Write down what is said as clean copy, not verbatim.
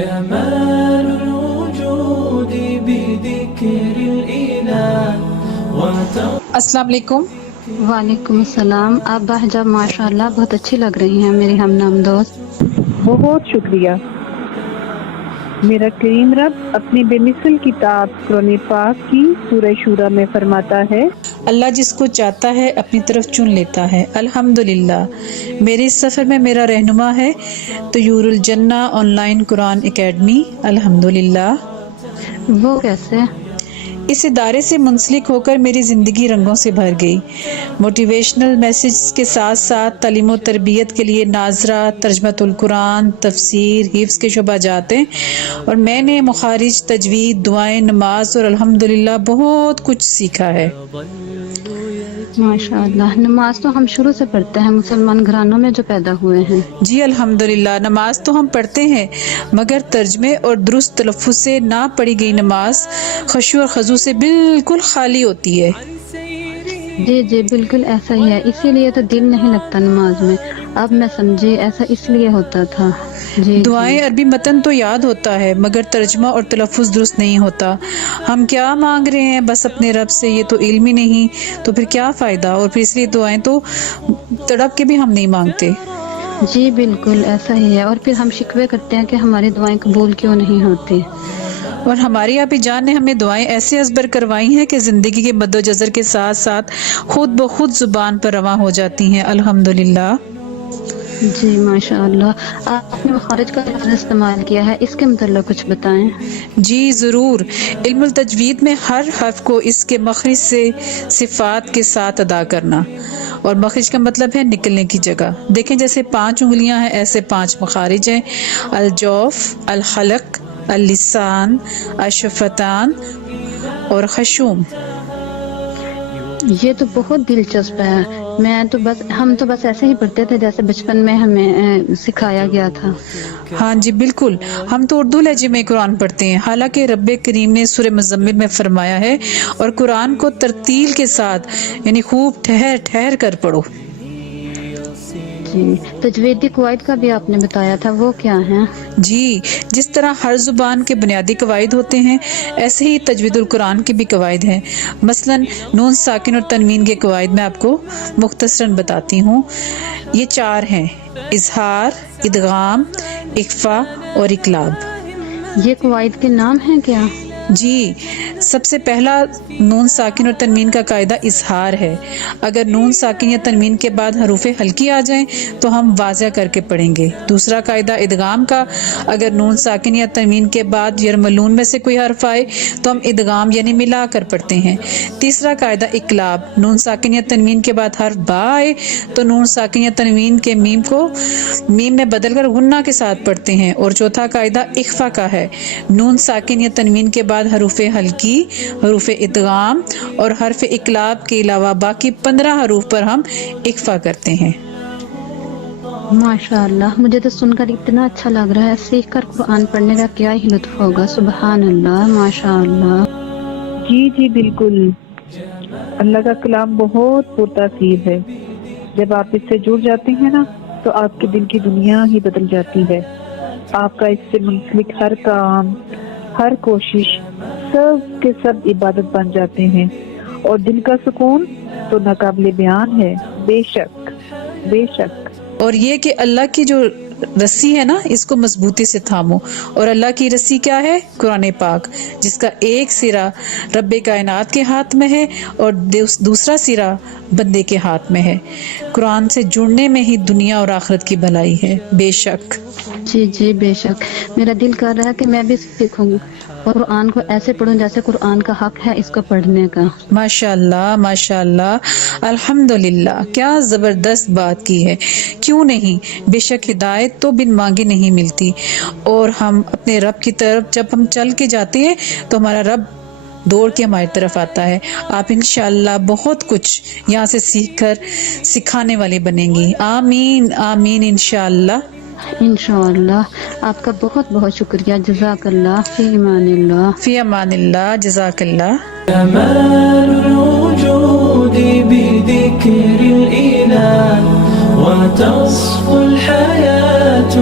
جمال الوجود بذكر الإله السلام علیکم۔ وعلیکم السلام۔ آپ باحجاب ماشاء اللہ بہت اچھی لگ رہی ہیں میری ہم نام دوست۔ بہت شکریہ۔ میرا کریم رب اپنی بے مثل کتاب قرآن پاک کی سورہ شورى میں فرماتا ہے، اللہ جس کو چاہتا ہے اپنی طرف چن لیتا ہے۔ الحمدللہ میرے اس سفر میں میرا رہنما ہے طیور الجنہ آن لائن قرآن اکیڈمی۔ الحمدللہ وہ کیسے؟ اس ادارے سے منسلک ہو کر میری زندگی رنگوں سے بھر گئی۔ موٹیویشنل میسیج کے ساتھ ساتھ تعلیم و تربیت کے لیے ناظرہ، ترجمۃ القرآن، تفسیر، حفظ کے شعبہ جاتے ہیں، اور میں نے مخارج، تجوید، دعائیں، نماز اور الحمدللہ بہت کچھ سیکھا ہے۔ ماشاء اللہ۔ نماز تو ہم شروع سے پڑھتے ہیں مسلمان گھرانوں میں جو پیدا ہوئے ہیں۔ جی الحمدللہ نماز تو ہم پڑھتے ہیں، مگر ترجمے اور درست تلفظ سے نہ پڑھی گئی نماز خشوع اور خضوع سے بالکل خالی ہوتی ہے۔ جی جی بالکل ایسا ہی ہے، اسی لیے تو دل نہیں لگتا نماز میں۔ اب میں سمجھی ایسا اس لیے ہوتا تھا۔ جی دعائیں عربی متن تو یاد ہوتا ہے، مگر ترجمہ اور تلفظ درست نہیں ہوتا۔ ہم کیا مانگ رہے ہیں بس اپنے رب سے، یہ تو علم ہی نہیں، تو پھر کیا فائدہ؟ اور پھر اس لیے دعائیں تو تڑپ کے بھی ہم نہیں مانگتے۔ جی بالکل ایسا ہی ہے، اور پھر ہم شکوے کرتے ہیں کہ ہماری دعائیں قبول کیوں نہیں ہوتی۔ اور ہماری آپی جان نے ہمیں دعائیں ایسے ازبر کروائی ہیں کہ زندگی کے مد و جزر کے ساتھ ساتھ خود بخود زبان پر رواں ہو جاتی ہیں۔ الحمدللہ جی ماشاء اللہ۔ آپ نے مخارج کا لفظ استعمال کیا ہے، اس کے متعلق کچھ بتائیں۔ جی ضرور۔ علم التجوید میں ہر حرف کو اس کے مخرج سے صفات کے ساتھ ادا کرنا، اور مخرج کا مطلب ہے نکلنے کی جگہ۔ دیکھیں جیسے 5 انگلیاں ہیں، ایسے 5 مخارج ہیں: الجوف، الحلق، اللسان، الشفتان اور خشوم۔ یہ تو بہت دلچسپ ہے۔ ہم تو بس ایسے ہی پڑھتے تھے جیسے بچپن میں ہمیں سکھایا گیا تھا۔ ہاں جی بالکل، ہم تو اردو لہجے میں قرآن پڑھتے ہیں، حالانکہ رب کریم نے سورہ مزمل میں فرمایا ہے، اور قرآن کو ترتیل کے ساتھ یعنی خوب ٹھہر ٹھہر کر پڑھو۔ جی تجویدی قواعد کا بھی آپ نے بتایا تھا، وہ کیا ہیں؟ جی جس طرح ہر زبان کے بنیادی قواعد ہوتے ہیں، ایسے ہی تجوید القرآن کے بھی قواعد ہیں۔ مثلا نون ساکن اور تنوین کے قواعد میں آپ کو مختصراً بتاتی ہوں۔ یہ 4 ہیں: اظہار، ادغام، اخفا اور اقلاب۔ یہ قواعد کے نام ہیں کیا؟ جی سب سے پہلا نون ساکن اور تنوین کا قاعدہ اظہار ہے۔ اگر نون ساکن یا تنوین کے بعد حروف ہلکی آ جائیں تو ہم واضح کر کے پڑھیں گے۔ دوسرا قاعدہ ادغام کا، اگر نون ساکن یا تنوین کے بعد یرملون میں سے کوئی حرف آئے تو ہم ادغام یعنی ملا کر پڑھتے ہیں۔ تیسرا قاعدہ اقلاب، نون ساکن یا تنوین کے بعد حرف با آئے تو نون ساکن یا تنوین کے میم کو میم میں بدل کر غنہ کے ساتھ پڑھتے ہیں۔ اور چوتھا قاعدہ اخفا کا ہے، نون ساکن یا تنوین کے بعد حروف ہلکی، حروف ادغام اور حرف اقلاب کے علاوہ باقی 15 حروف پر ہم اخفا کرتے ہیں۔ ماشاء اللہ، مجھے تو سن کر اتنا اچھا لگ رہا ہے، سیکھ کر قرآن پڑھنے کا کیا ہی لطف ہوگا۔ سبحان اللہ، ماشاء اللہ۔ جی بالکل، اللہ کا کلام بہت پرتاثیر ہے۔ جب آپ اس سے جڑ جاتے ہیں نا تو آپ کے دل کی دنیا ہی بدل جاتی ہے۔ آپ کا اس سے منسلک ہر کام، ہر کوشش، سب کے سب عبادت بن جاتے ہیں، اور دل کا سکون تو ناقابل بیان ہے۔ بے شک بے شک۔ اور یہ کہ اللہ کی جو رسی ہے نا، اس کو مضبوطی سے تھامو، اور اللہ کی رسی کیا ہے؟ قرآن پاک، جس کا ایک سرا رب کائنات کے ہاتھ میں ہے اور دوسرا سرا بندے کے ہاتھ میں ہے۔ قرآن سے جڑنے میں ہی دنیا اور آخرت کی بھلائی ہے۔ بے شک۔ جی بے شک، میرا دل کر رہا ہے کہ میں بھی سیکھوں گی اور قرآن کو ایسے پڑھوں جیسے قرآن کا حق ہے اس کو پڑھنے کا۔ ماشاء اللہ ماشاء اللہ، الحمدللہ، کیا زبردست بات کی ہے۔ کیوں نہیں، بے شک ہدایت تو بن مانگے نہیں ملتی، اور ہم اپنے رب کی طرف جب ہم چل کے جاتے ہیں تو ہمارا رب دوڑ کے ہماری طرف آتا ہے۔ آپ انشاءاللہ بہت کچھ یہاں سے سیکھ کر سکھانے والے بنیں گی۔ آمین آمین انشاءاللہ۔ انشاءاللہ۔ آپ کا بہت بہت شکریہ، جزاک اللہ، فی امان اللہ۔ فی امان اللہ، جزاک اللہ۔ جمال الوجود بذكر الإله وتصفو الحياة